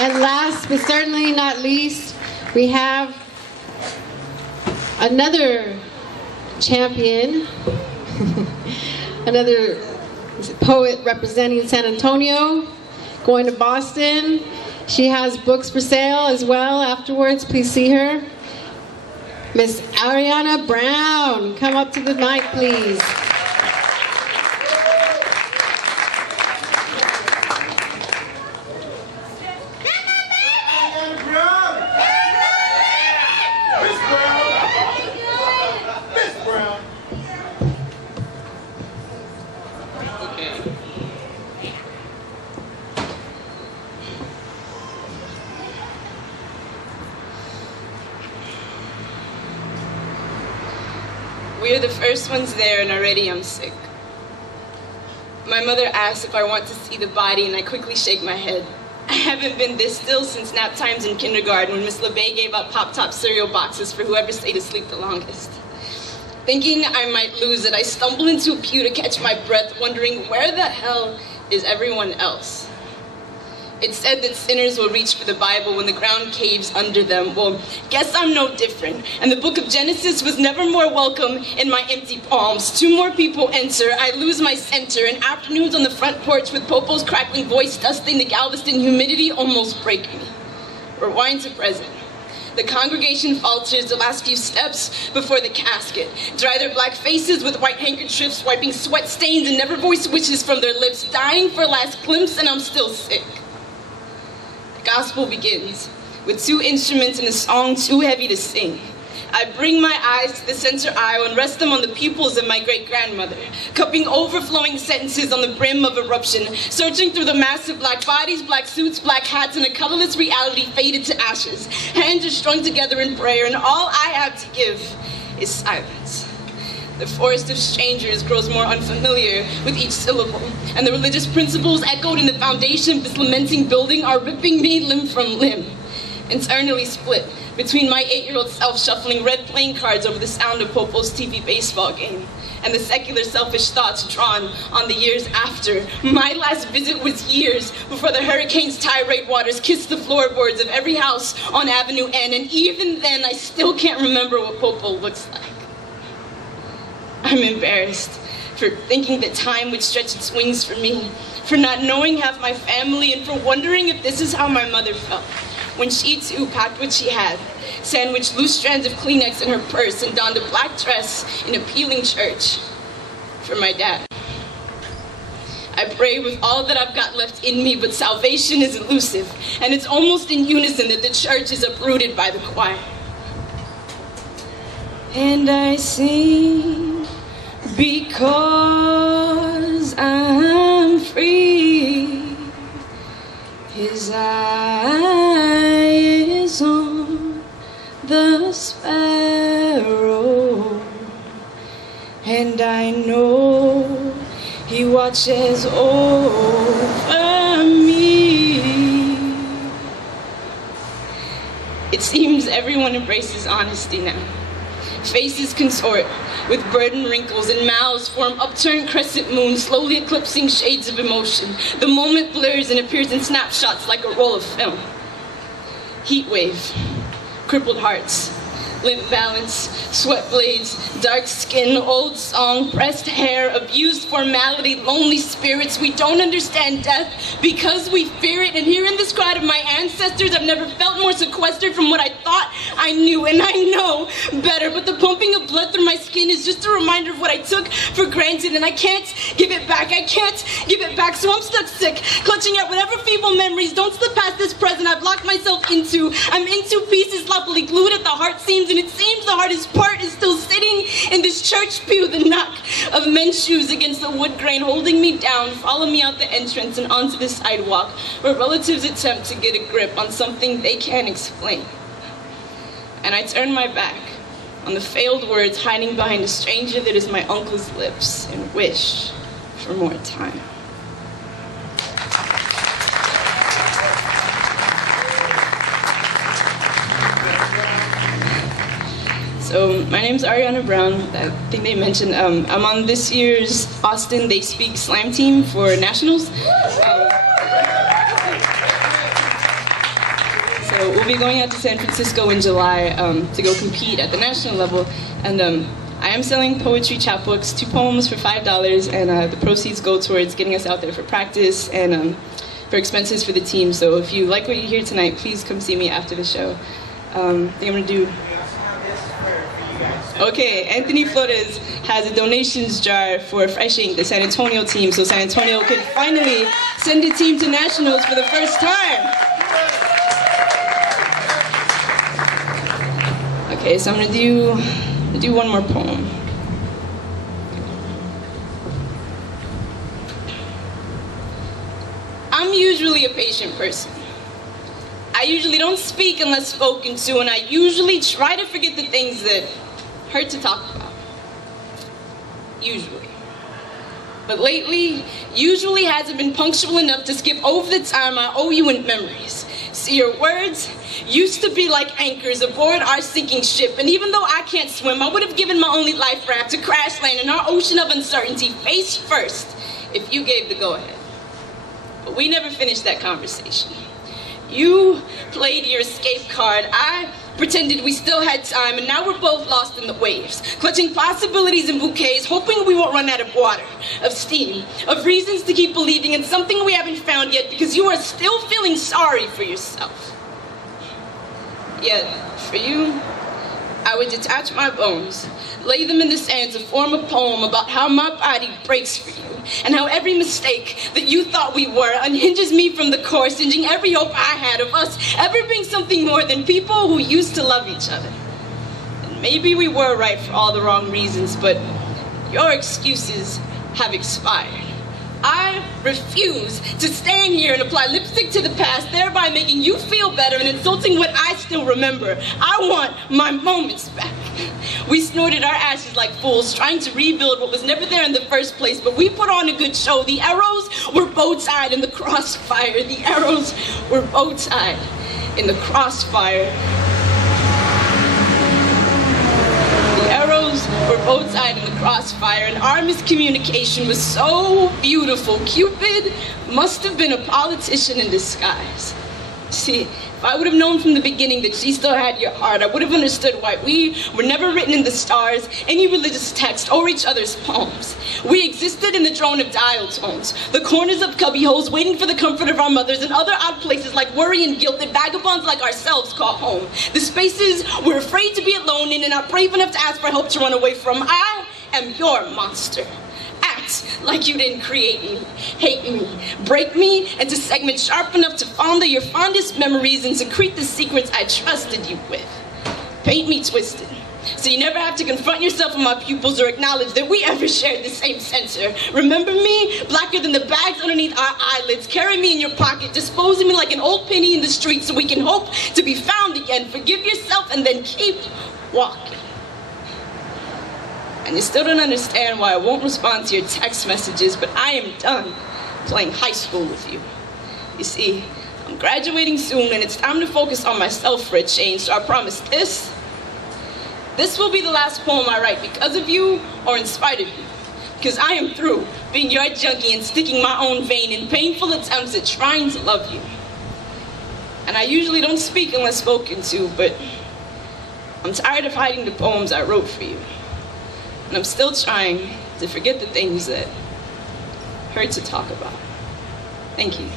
And last but certainly not least, we have another champion, another poet representing San Antonio, going to Boston. She has books for sale as well afterwards. Please see her. Music-Ariana Brown, come up to the mic, please. We are the first ones there and already I'm sick. My mother asks if I want to see the body and I quickly shake my head. I haven't been this still since nap times in kindergarten when Miss LeBay gave out Pop-Top cereal boxes for whoever stayed asleep the longest. Thinking I might lose it, I stumble into a pew to catch my breath, wondering where the hell is everyone else? It's said that sinners will reach for the Bible when the ground caves under them. Well, guess I'm no different. And the book of Genesis was never more welcome in my empty palms. 2 more people enter, I lose my center, and afternoons on the front porch with Popo's crackling voice dusting the Galveston humidity almost break me. Rewind to present. The congregation falters the last few steps before the casket. Dry their black faces with white handkerchiefs, wiping sweat stains and never voice wishes from their lips, dying for a last glimpse, and I'm still sick. Gospel begins with 2 instruments and a song too heavy to sing. I bring my eyes to the center aisle and rest them on the pupils of my great-grandmother, cupping overflowing sentences on the brim of eruption, searching through the massive black bodies, black suits, black hats, and a colorless reality faded to ashes. Hands are strung together in prayer, and all I have to give is silence. The forest of strangers grows more unfamiliar with each syllable, and the religious principles echoed in the foundation of this lamenting building are ripping me limb from limb, internally split between my 8-year-old self shuffling red playing cards over the sound of Popo's TV baseball game, and the secular selfish thoughts drawn on the years after. My last visit was years before the hurricane's tirade waters kissed the floorboards of every house on Avenue N, and even then I still can't remember what Popo looks like. I'm embarrassed for thinking that time would stretch its wings for me, for not knowing half my family, and for wondering if this is how my mother felt when she too packed what she had, sandwiched loose strands of Kleenex in her purse, and donned a black dress in a peeling church for my dad. I pray with all that I've got left in me, but salvation is elusive, and it's almost in unison that the church is uprooted by the choir. And I sing because I'm free. His eye is on the sparrow, and I know he watches over me. It seems everyone embraces honesty now. Faces contort with burden wrinkles, and mouths form upturned crescent moons, slowly eclipsing shades of emotion. The moment blurs and appears in snapshots like a roll of film. Heat wave, crippled hearts, limp balance, sweat blades, dark skin, old song, pressed hair, abused formality, lonely spirits. We don't understand death because we fear it. And here in this crowd of my ancestors, I've never felt more sequestered from what I thought I knew, and I know better. But the pumping of blood through my skin is just a reminder of what I took for granted, and I can't give it back. I can't give it back, so I'm stuck sick, clutching at whatever feeble memories don't slip past this present I've locked myself into. I'm in 2 pieces, sloppily glued at the heart seams, and it seems the hardest part is still sitting in this church pew, the knock of men's shoes against the wood grain holding me down, follow me out the entrance and onto the sidewalk, where relatives attempt to get a grip on something they can't explain. And I turn my back on the failed words hiding behind a stranger that is my uncle's lips, and wish for more time. So my name's Ariana Brown. I think they mentioned I'm on this year's Boston They Speak Slam team for nationals. So we'll be going out to San Francisco in July to go compete at the national level. And I am selling poetry chapbooks, 2 poems for $5, and the proceeds go towards getting us out there for practice and for expenses for the team. So if you like what you hear tonight, please come see me after the show. I think I'm gonna do... Okay, Anthony Flores has a donations jar for Freshing, the San Antonio team, so San Antonio can finally send a team to nationals for the first time. Okay, so I'm gonna do one more poem. I'm usually a patient person. I usually don't speak unless spoken to, and I usually try to forget the things that hurt to talk about. Usually. But lately, usually hasn't been punctual enough to skip over the time I owe you in memories. See, your words used to be like anchors aboard our sinking ship, and even though I can't swim, I would have given my only life raft to crash land in our ocean of uncertainty face first if you gave the go-ahead. But we never finished that conversation. You played your escape card. I pretended we still had time, and now we're both lost in the waves, clutching possibilities and bouquets, hoping we won't run out of water, of steam, of reasons to keep believing in something we haven't found yet because you are still feeling sorry for yourself. Yet, for you, I would detach my bones, lay them in the sand to form a poem about how my body breaks for you, and how every mistake that you thought we were unhinges me from the core, singeing every hope I had of us ever being something more than people who used to love each other. And maybe we were right for all the wrong reasons, but your excuses have expired. I refuse to stand here and apply lipstick to the past, thereby making you feel better and insulting what I still remember. I want my moments back. We snorted our ashes like fools, trying to rebuild what was never there in the first place, but we put on a good show. The arrows were bow-tied in the crossfire. The arrows were bow-tied in the crossfire. Were bow-tied in the crossfire, and our miscommunication was so beautiful. Cupid must have been a politician in disguise. See, if I would have known from the beginning that she still had your heart, I would have understood why we were never written in the stars, any religious text, or each other's poems. We existed in the drone of dial tones, the corners of cubby holes waiting for the comfort of our mothers, and other odd places like worry and guilt that vagabonds like ourselves call home. The spaces we're afraid to be alone in and not brave enough to ask for help to run away from. I am your monster. Act like you didn't create me, hate me, break me into segments sharp enough to fondle your fondest memories and secrete the secrets I trusted you with. Paint me twisted, so you never have to confront yourself with my pupils or acknowledge that we ever shared the same sensor. Remember me, blacker than the bags underneath our eyelids. Carry me in your pocket, disposing me like an old penny in the street so we can hope to be found again. Forgive yourself and then keep walking. And you still don't understand why I won't respond to your text messages, but I am done playing high school with you. You see, I'm graduating soon and it's time to focus on myself for a change, so I promise this will be the last poem I write because of you or in spite of you. Because I am through being your junkie and sticking my own vein in painful attempts at trying to love you. And I usually don't speak unless spoken to, but I'm tired of hiding the poems I wrote for you. And I'm still trying to forget the things that hurt to talk about. Thank you.